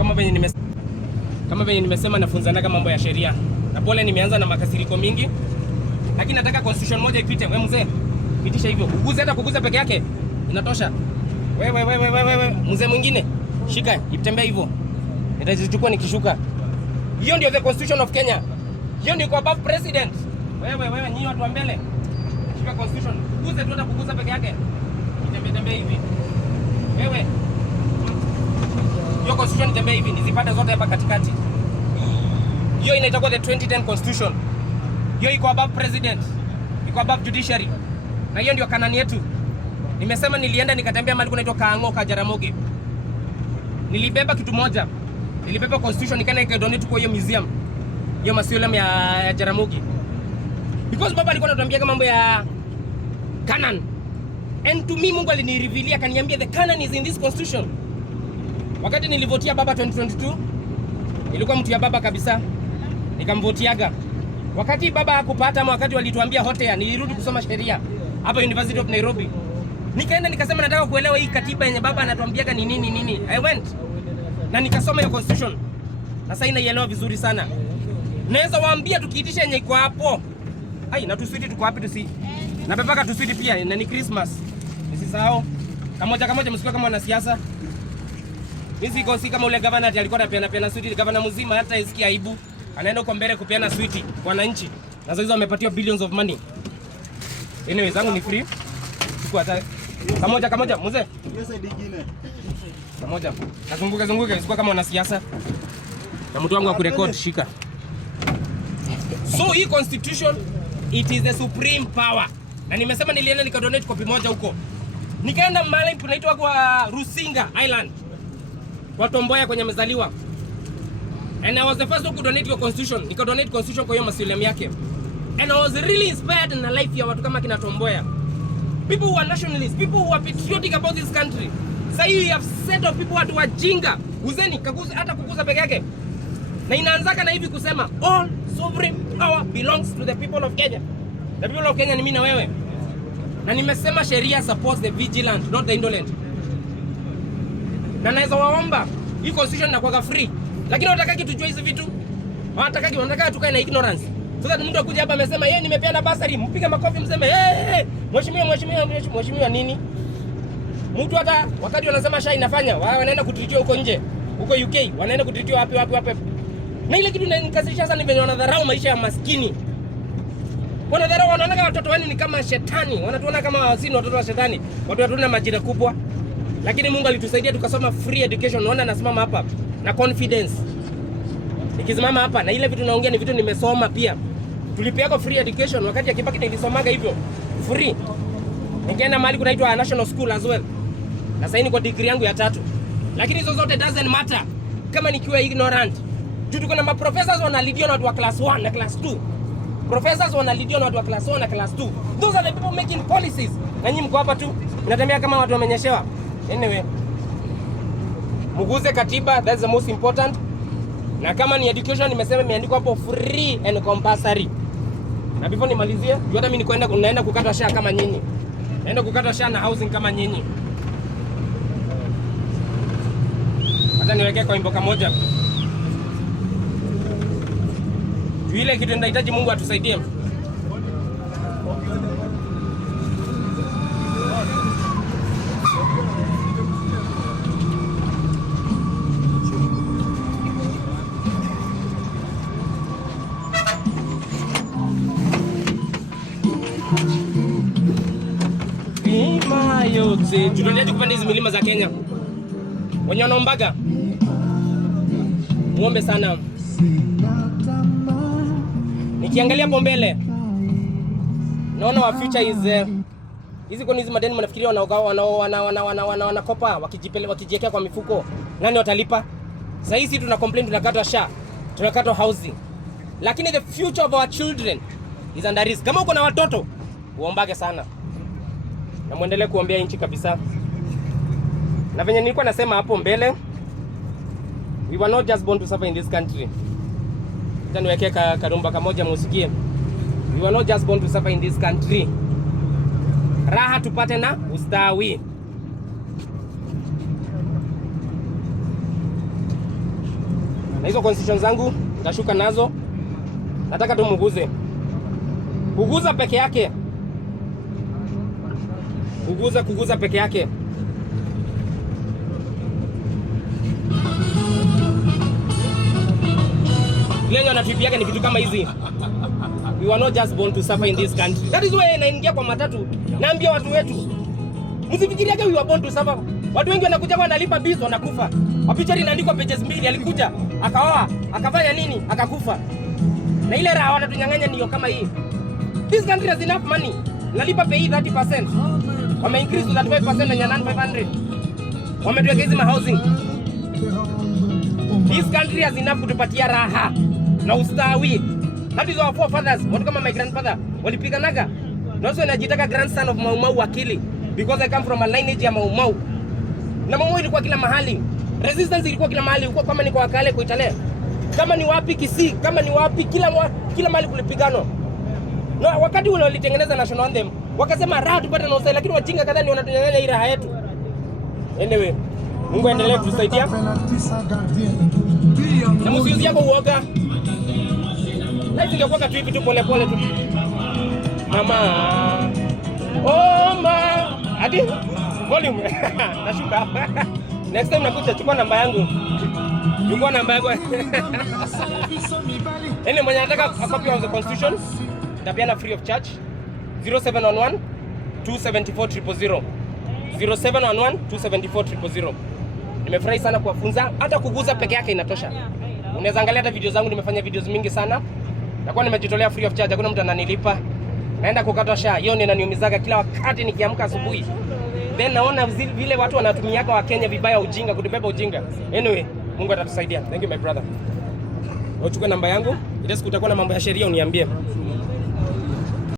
kama venye nimesema nafunzanaga mambo ya sheria. Na pole nimeanza na makasiriko mingi. Lakini nataka constitution moja ipite. Wewe mzee, pitisha hivyo. Kuguza hata kuguza peke yake inatosha. Wewe mzee mwingine shika itembea hivyo. Nitazichukua nikishuka. Hiyo ndio the constitution of Kenya. Hiyo ndio above president. Wewe nyinyi watu wa mbele. Shika constitution. Kuguza tu hata kuguza peke yake. Itembea hivi. Wewe. Hiyo constitution itembea hivi nizipate zote hapa katikati. Hiyo inaitwa the 2010 constitution. Hiyo iko above president. Iko above judiciary. Na hiyo ndio kanani yetu. Nimesema nilienda nikatembea mahali kunaitwa Kaango ka Jaramogi. Nilibeba kitu moja. Nilibeba constitution nikaenda nikadonate kwa hiyo museum. Hiyo mausoleum ya Jaramogi. Because baba alikuwa anatuambia mambo ya canon. And to me Mungu alinirevealia akaniambia the canon is in this constitution. Wakati nilivotia baba 2022, ilikuwa mtu ya baba kabisa. Nikamvotiaga. Wakati baba hakupata ama wakati walituambia hotea, nilirudi kusoma sheria hapa University of Nairobi. Nikaenda nikasema nataka kuelewa hii katiba yenye baba anatuambiaga ni nini. I went na nikasoma hiyo constitution. Na sasa inaielewa vizuri sana. Naweza waambia tukiitisha yenye iko hapo. Na tuswiti tuko wapi tusi. Na bebaka tuswiti pia na ni Christmas. Nisisahau. Kamoja msikuwa kama wanasiasa. Hizi kosi kama ule governor alikuwa anapeana switi, governor mzima hata isikia aibu. Anaenda huko mbele kupeana switi kwa wananchi. Na hizo wamepatiwa billions of money. Anyway, zangu ni free. Chukua hata kamoja mzee. Pesa nyingine. Kamoja. Nazunguka isikuwa kama wanasiasa. Na mtu wangu wa kurecord shika. So hii constitution it is the supreme power. Na nimesema nilienda nikadonate copy moja huko. Nikaenda mahali kunaitwa kwa Rusinga Island. Kwa Tomboya kwenye mezaliwa. And I was the first one to donate your constitution. Nika donate constitution kwa hiyo mausoleum yake. And I was really inspired in the life ya watu kama kina Tomboya. People who are nationalists, people who are patriotic about this country. Sasa you have set of people watu wajinga. Uzeni kaguza hata kuguza peke yake. Na inaanzaka na hivi kusema all sovereign power belongs to the people of Kenya. The people of Kenya ni mimi na wewe. Na nimesema sheria supports the vigilant, not the indolent. Na naweza waomba hii constitution inakuwa free. Lakini wanataka tujue hizi vitu. Wanataka tukae na ignorance. So that mtu akuja hapa amesema yeye nimepeana basari, mpige makofi mseme mheshimiwa nini? Mtu hata wakati wanasema sha inafanya, wao wanaenda kutritiwa huko nje. Huko UK, wanaenda kutritiwa wapi. Na ile kitu inanikasirisha sana ni venye wanadharau maisha ya maskini. Wanadharau, wanaona watoto wenu ni kama shetani. Wanatuona kama wasini watoto wa shetani. Watu watuna majira kubwa. Lakini Mungu alitusaidia tukasoma free education. Unaona nasimama hapa na confidence. Nikisimama hapa na ile vitu naongea ni vitu nimesoma pia. Tulipewa free education wakati ya Kibaki nilisomaga hivyo. Free. Nikaenda mahali kunaitwa National School as well. Na sasa ni kwa degree yangu ya 3. Lakini hizo zote doesn't matter kama nikiwa ignorant. Tuko na maprofessors wanalidiwa na watu wa class 1 na class 2. Professors wanalidiwa na watu wa class 1 na class 2. Those are the people making policies. Na nyinyi mko hapa tu mnatembea kama watu wamenyeshewa. Anyway, muguze katiba, that's the most important. Na kama ni education nimesema imeandikwa hapo free and compulsory. Na before nimalizie, hata mimi naenda kukata SHA kama nyinyi. Naenda kukata SHA na housing kama nyinyi. Hata niweke kwa wimbo kamoja. Ile kitu ninahitaji Mungu atusaidie. Yote tunaendelea kupanda hizi milima za Kenya. Wenye wanaombaga muombe sana. Nikiangalia hapo mbele naona wa future is hizi kwa hizi madeni mnafikiria wanakopa wakijiwekea kwa mifuko. Nani watalipa? Sasa hizi tuna complain tunakatwa SHA, tunakatwa housing. Lakini the future of our children is under risk. Kama uko na watoto uombage sana. Na muendelee kuombea nchi kabisa. Na venye nilikuwa nasema hapo mbele, we were not just born to suffer in this country. Acha niweke karumba kamoja musikie. We were not just born to suffer in this country. Raha tupate na ustawi. Na hizo constitution zangu nitashuka nazo. Nataka tu muguze. Kuguza peke yake. Kuguza peke yake. Lenyo na trip yake ni vitu kama hizi. We were not just born to suffer in this country. That is why naingia kwa matatu. Naambia watu wetu, msifikirie we were born to suffer. Watu wengi wanakuja kwa wanalipa bills wanakufa. Obituary inaandikwa pages 2, alikuja, akaoa, akafanya nini, akakufa. Na ile raha wanatunyang'anya ndio kama hii. This country has enough money. Nalipa pay 30%. Wame increase to 35% na 9500. Wametuweka hizi housing. This country has enough kutupatia raha na ustawi. That is our forefathers. Watu kama my grandfather walipiganaga. Na also najitaka grandson of Mau Mau akili because I come from a lineage ya Mau Mau. Na Mau Mau ilikuwa kila mahali. Resistance ilikuwa kila mahali. Ilikuwa kama ni kwa Wakale kuitale. Kama ni wapi Kisii, kama ni wapi kila mahali kulipigano. Na wakati ule walitengeneza national anthem, wakasema raha tupate na ustawi, lakini wajinga kadhaa ni wanatunyang'anya hii raha yetu. Anyway, Mungu aendelee kutusaidia. Na msiuzi yako uoga. Life ingekuwa tu hivi tu pole pole tu. Mama. Oh ma. Hadi volume. Nashuka hapa. Next time nakuja chukua namba yangu. Chukua namba yako. Mwenye anataka a copy of the constitution, nitapeana free of charge. 0711 274 000. 0711 274 000. Nimefurahi sana kuwafunza, hata kuguza peke yake inatosha. Unaweza angalia hata video zangu, nimefanya videos mingi sana. Nakuwa nimejitolea free of charge, hakuna mtu ananilipa. Naenda kukata sha, hiyo ni inaniumizaga kila wakati nikiamka asubuhi. Then naona vile watu wanatumiaga wa Kenya vibaya, ujinga, kutubeba ujinga. Anyway, Mungu atatusaidia. Thank you my brother. Uchukue namba yangu, ili siku utakuwa na mambo ya sheria uniambie.